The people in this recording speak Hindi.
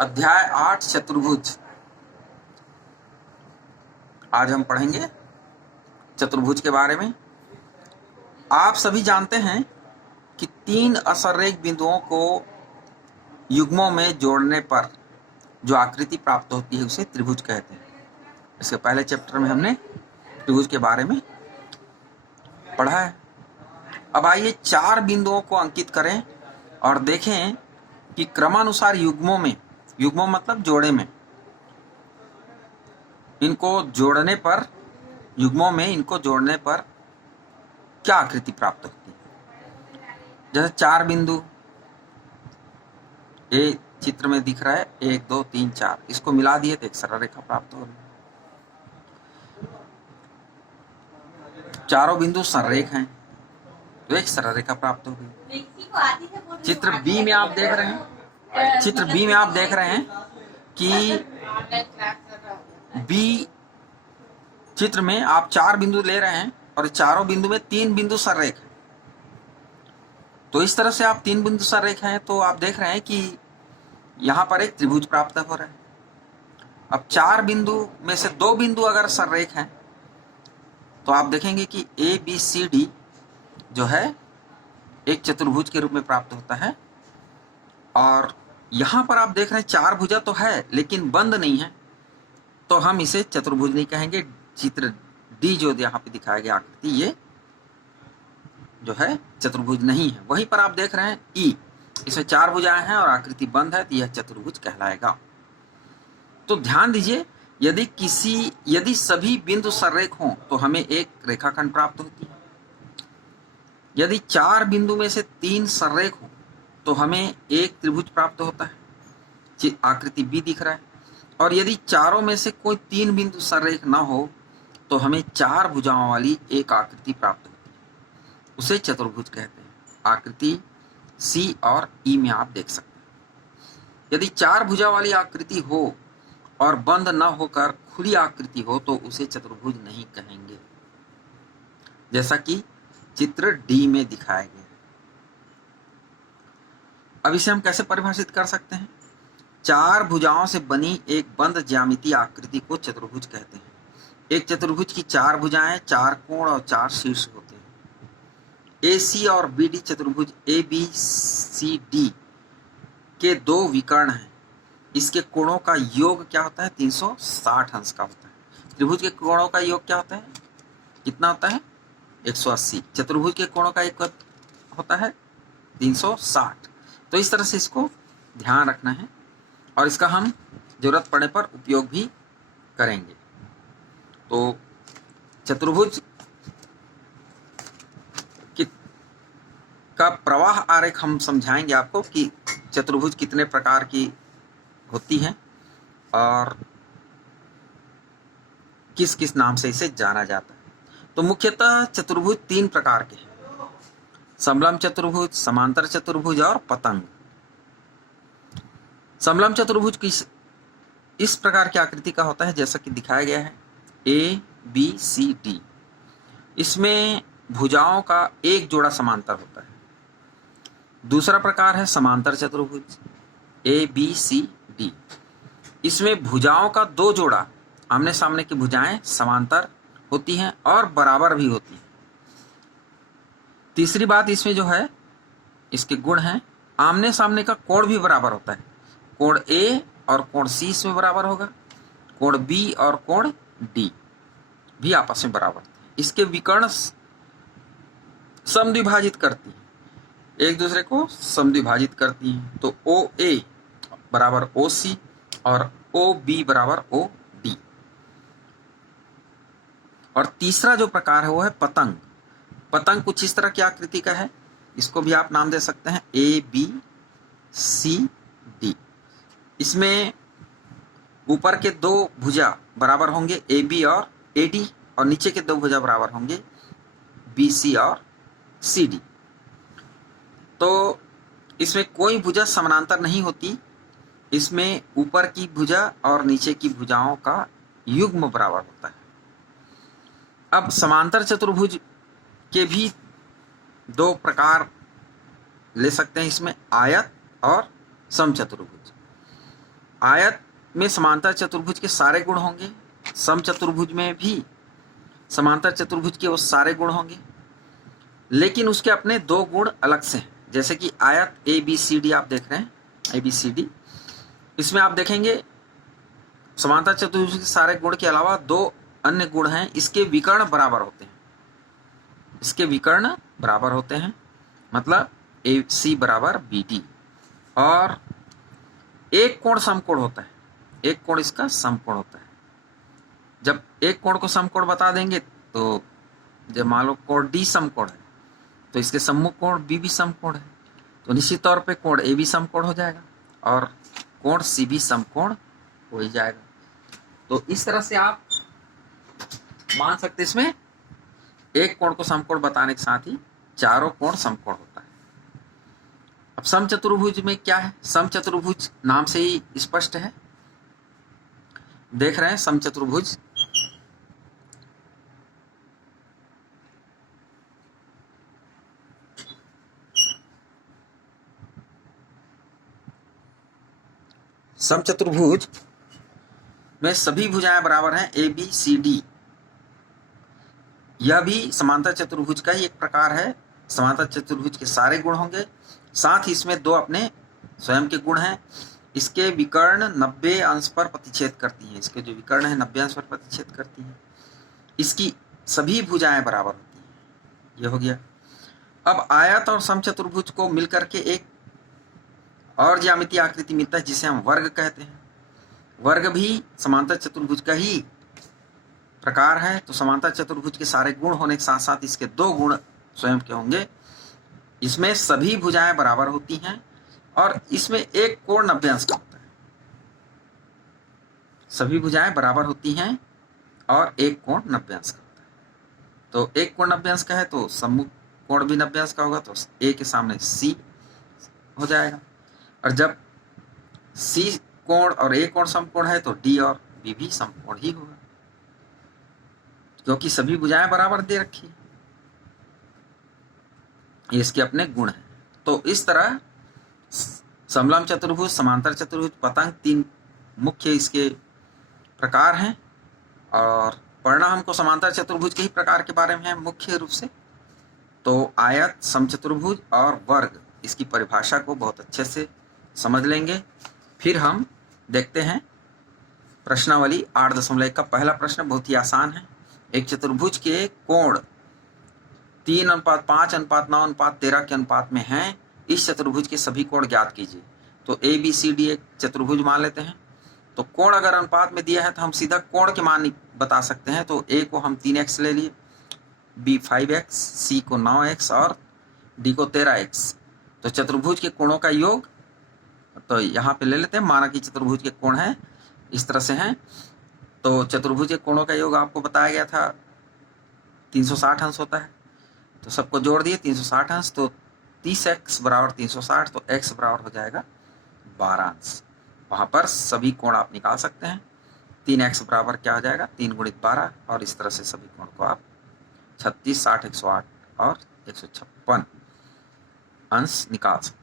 अध्याय 8 चतुर्भुज। आज हम पढ़ेंगे चतुर्भुज के बारे में। आप सभी जानते हैं कि 3 असररेख बिंदुओं को युग्मों में जोड़ने पर जो आकृति प्राप्त होती है उसे त्रिभुज कहते हैं। इसके पहले चैप्टर में हमने त्रिभुज के बारे में पढ़ा है। अब आइए 4 बिंदुओं को अंकित करें और देखें कि क्रमानुसार युग्मों में, युग्मों मतलब जोड़े में, इनको जोड़ने पर, युग्मों में इनको जोड़ने पर क्या आकृति प्राप्त होती है। जैसे 4 बिंदु ये चित्र में दिख रहा है, 1 2 3 4, इसको मिला दिए तो एक सरल रेखा प्राप्त हो रही है। चारों बिंदु सररेख हैं तो एक सरल रेखा प्राप्त हो गई। चित्र बी में आप देख रहे हैं, चित्र बी में आप देख रहे हैं कि बी चित्र में आप 4 बिंदु ले रहे हैं और चारों बिंदु में 3 बिंदु सररेख है। तो इस तरह से आप 3 बिंदु सररेख हैं तो आप देख रहे हैं कि यहां पर एक त्रिभुज प्राप्त हो रहा है। अब 4 बिंदु में से 2 बिंदु अगर सररेख हैं तो आप देखेंगे कि ए बी सी डी जो है एक चतुर्भुज के रूप में प्राप्त होता है। और यहां पर आप देख रहे हैं 4 भुजा तो है लेकिन बंद नहीं है, तो हम इसे चतुर्भुज नहीं कहेंगे। चित्र डी जो यहाँ पे दिखाया गया आकृति, ये जो है चतुर्भुज नहीं है। वहीं पर आप देख रहे हैं ई, इसमें 4 भुजाएं हैं और आकृति बंद है, तो यह चतुर्भुज कहलाएगा। तो ध्यान दीजिए, यदि सभी बिंदु सररेख हों तो हमें एक रेखाखंड प्राप्त होती है। यदि 4 बिंदु में से 3 सररेख हो तो हमें एक त्रिभुज प्राप्त होता है, आकृति बी दिख रहा है। और यदि चारों में से कोई 3 बिंदु सररेख न हो तो हमें 4 भुजाओं वाली एक आकृति प्राप्त होती है, उसे चतुर्भुज कहते हैं। आकृति सी और ई में आप देख सकते हैं। यदि 4 भुजा वाली आकृति हो और बंद न होकर खुली आकृति हो तो उसे चतुर्भुज नहीं कहेंगे, जैसा कि चित्र डी में दिखाया गया है। अब इसे हम कैसे परिभाषित कर सकते हैं। 4 भुजाओं से बनी एक बंद ज्यामितीय आकृति को चतुर्भुज कहते हैं। एक चतुर्भुज की 4 भुजाएं, 4 कोण और 4 शीर्ष होते हैं। ए सी और बी डी चतुर्भुज ए बी सी डी के 2 विकर्ण हैं। इसके कोणों का योग क्या होता है, 360 अंश का होता है। त्रिभुज के कोणों का योग क्या होता है, कितना होता है, 180। चतुर्भुज के कोणों का योग होता है 360। तो इस तरह से इसको ध्यान रखना है और इसका हम जरूरत पड़ने पर उपयोग भी करेंगे। तो चतुर्भुज का प्रवाह आरेख हम समझाएंगे आपको कि चतुर्भुज कितने प्रकार की होती है और किस किस नाम से इसे जाना जाता है। तो मुख्यतः चतुर्भुज 3 प्रकार के हैं, समलंब चतुर्भुज, समांतर चतुर्भुज और पतंग। समलंब चतुर्भुज इस प्रकार की आकृति का होता है जैसा कि दिखाया गया है, ए बी सी डी। इसमें भुजाओं का एक जोड़ा समांतर होता है। दूसरा प्रकार है समांतर चतुर्भुज, ए बी सी डी। इसमें भुजाओं का 2 जोड़ा, आमने सामने की भुजाएं समांतर होती हैं और बराबर भी होती हैं। तीसरी बात इसमें जो है, इसके गुण हैं, आमने सामने का कोण भी बराबर होता है। कोण ए और कोण सी इसमें बराबर होगा, कोण बी और कोण डी भी आपस में बराबर होते हैं। इसके विकर्ण समद्विभाजित करती हैं, एक दूसरे को समद्विभाजित करती हैं। तो ओ ए बराबर ओ सी और ओ बी बराबर ओ डी। और तीसरा जो प्रकार है वो है पतंग। पतंग कुछ इस तरह की आकृति का है, इसको भी आप नाम दे सकते हैं ए बी सी डी। इसमें ऊपर के 2 भुजा बराबर होंगे ए बी और ए डी, और नीचे के 2 भुजा बराबर होंगे बी सी और सी डी। तो इसमें कोई भुजा समानांतर नहीं होती, इसमें ऊपर की भुजा और नीचे की भुजाओं का युग्म बराबर होता है। अब समांतर चतुर्भुज के भी 2 प्रकार ले सकते हैं, इसमें आयत और समचतुर्भुज। आयत में समांतर चतुर्भुज के सारे गुण होंगे, समचतुर्भुज में भी समांतर चतुर्भुज के वो सारे गुण होंगे, लेकिन उसके अपने दो गुण अलग से हैं। जैसे कि आयत ABCD आप देख रहे हैं, ABCD, इसमें आप देखेंगे समांतर चतुर्भुज के सारे गुण के अलावा दो अन्य गुण हैं, इसके विकर्ण बराबर होते हैं। इसके विकर्ण बराबर होते हैं, मतलब AC बराबर BD, और एक कोण समकोण होता है, एक कोण इसका समकोण होता है। जब एक कोण को समकोण बता देंगे तो जब मान लो कोण D समकोण है तो इसके सम्मुख कोण B भी समकोण है, तो निश्चित तौर पे कोण AB समकोण हो जाएगा और कोण CB समकोण हो ही जाएगा। तो इस तरह से आप मान सकते, इसमें एक कोण को समकोण बताने के साथ ही चारों कोण समकोण होता है। अब समचतुर्भुज में क्या है? समचतुर्भुज नाम से ही स्पष्ट है, देख रहे हैं समचतुर्भुज। समचतुर्भुज में सभी भुजाएं बराबर हैं, ABCD। यह भी समांतर चतुर्भुज का ही एक प्रकार है। समांतर चतुर्भुज के सारे गुण होंगे, साथ ही इसमें दो अपने स्वयं के गुण हैं। इसके विकर्ण 90 अंश पर प्रतिच्छेद करती हैं, इसके जो विकर्ण है 90 अंश पर प्रतिच्छेद करती हैं। इसकी सभी भुजाएं बराबर होती हैं। यह हो गया। अब आयत और समचतुर्भुज को मिलकर के एक और ज्यामितीय आकृति मिलता है जिसे हम वर्ग कहते हैं। वर्ग भी समांतर चतुर्भुज का ही प्रकार है। तो समांतर चतुर्भुज के सारे गुण होने के साथ साथ इसके दो गुण स्वयं के होंगे। इसमें सभी भुजाएं बराबर होती हैं और इसमें एक कोण 90 अंश का होता है। सभी भुजाएं बराबर होती हैं और एक कोण 90 अंश का होता है। तो एक कोण 90 अंश का है तो सम्मुख कोण भी 90 अंश का होगा, तो A के सामने C हो जाएगा। और जब C कोण और A कोण समकोण है तो D और B भी समकोण ही होगा, क्योंकि सभी भुजाएं बराबर दे रखी है। ये इसके अपने गुण हैं। तो इस तरह समलंब चतुर्भुज, समांतर चतुर्भुज, पतंग, तीन मुख्य इसके प्रकार हैं और पढ़ना हमको समांतर चतुर्भुज के ही प्रकार के बारे में है मुख्य रूप से। तो आयत, समचतुर्भुज और वर्ग, इसकी परिभाषा को बहुत अच्छे से समझ लेंगे। फिर हम देखते हैं प्रश्नावली 8.1 का पहला प्रश्न। बहुत ही आसान है। एक चतुर्भुज के कोण 3:5:9:13 के अनुपात में हैं। इस चतुर्भुज के सभी कोण ज्ञात कीजिए। तो ABCD एक चतुर्भुज मान लेते हैं। तो कोण अगर अनुपात में दिया है तो हम सीधा कोण के मान बता सकते हैं। तो A को हम 3x ले लिए, B 5x, C को 9x और D को 13x। तो चतुर्भुज के कोणों का योग तो यहाँ पे ले लेते हैं। माना कि चतुर्भुज के कोण हैं इस तरह से हैं, तो चतुर्भुज के कोणों का योग आपको बताया गया था 360 अंश होता है। तो सबको जोड़ दिए 360 अंश, तो 30x बराबर 360, तो x बराबर हो जाएगा 12 अंश। वहाँ पर सभी कोण आप निकाल सकते हैं। 3x बराबर क्या हो जाएगा? 3 गुणित 12, और इस तरह से सभी कोण को आप 36, 60, 108 और 156 अंश निकाल सकते हैं।